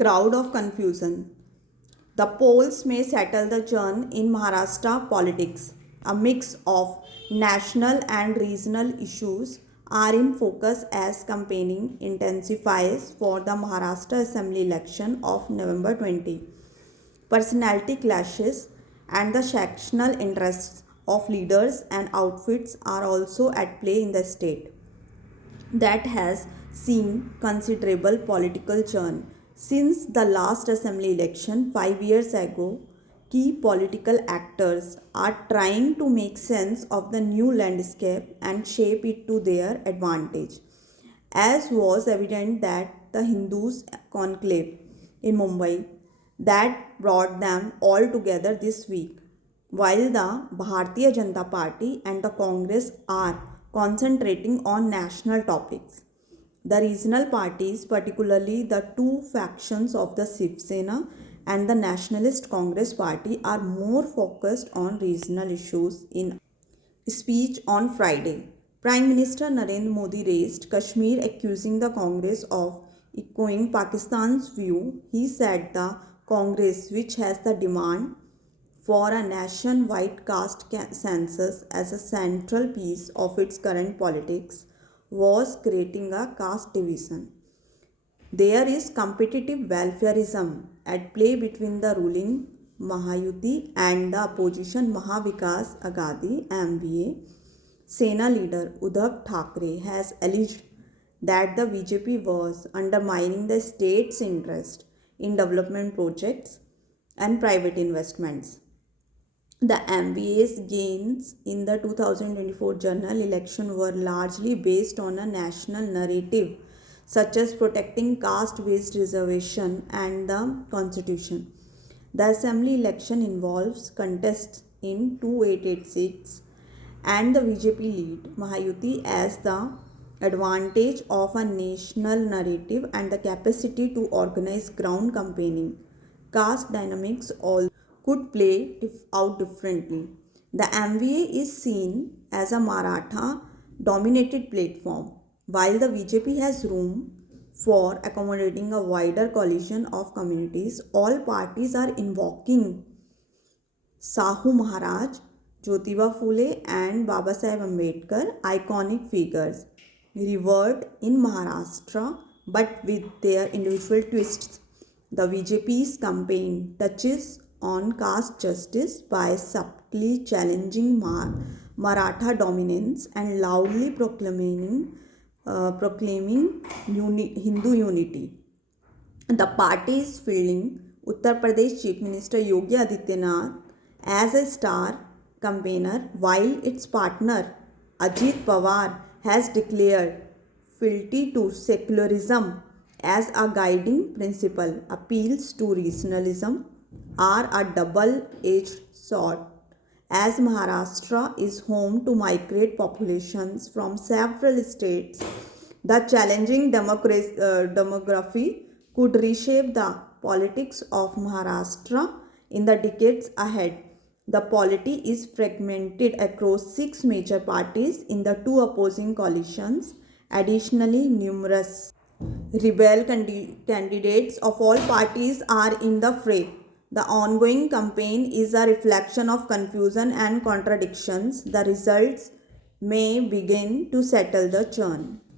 crowd of confusion. The polls may settle the churn in Maharashtra politics. A mix of national and regional issues are in focus as campaigning intensifies for the Maharashtra Assembly election of November 20. Personality clashes and the sectional interests of leaders and outfits are also at play in the state that has seen considerable political churn since the last assembly election 5 years ago. Key political actors are trying to make sense of the new landscape and shape it to their advantage, as was evident that the Hindus conclave in Mumbai that brought them all together this week, while the Bharatiya Janata Party and the Congress are concentrating on national topics. The regional parties, particularly the two factions of the Shiv Sena and the Nationalist Congress Party, are more focused on regional issues. In speech on Friday, Prime Minister Narendra Modi raised Kashmir, accusing the Congress of echoing Pakistan's view. He said the Congress, which has the demand for a nationwide caste census as a central piece of its current politics, was creating a caste division. There is competitive welfareism at play between the ruling Mahayuti and the opposition Mahavikas Aghadi (MVA). Sena leader Uddhav Thackeray has alleged that the BJP was undermining the state's interest in development projects and private investments. The MVA's gains in the 2024 general election were largely based on a national narrative such as protecting caste-based reservation and the constitution. The assembly election involves contests in 288 seats and the BJP lead Mahayuti as the advantage of a national narrative and the capacity to organize ground campaigning. Caste dynamics all could play out differently. The MVA is seen as a Maratha dominated platform, while the BJP has room for accommodating a wider coalition of communities. All parties are invoking Sahu Maharaj, Jyotiba Phule, and Babasaheb Ambedkar, iconic figures, revered in Maharashtra but with their individual twists. The BJP's campaign touches on caste justice by subtly challenging Maratha dominance and loudly proclaiming Hindu unity. The party is fielding Uttar Pradesh Chief Minister Yogi Adityanath as a star campaigner, while its partner Ajit Pawar has declared fealty to secularism as a guiding principle. Appeals to regionalism are a double-edged sword, as Maharashtra is home to migrant populations from several states. The challenging demography could reshape the politics of Maharashtra in the decades ahead. The polity is fragmented across six major parties in the two opposing coalitions. Additionally, numerous rebel candidates of all parties are in the fray. The ongoing campaign is a reflection of confusion and contradictions. The results may begin to settle the churn.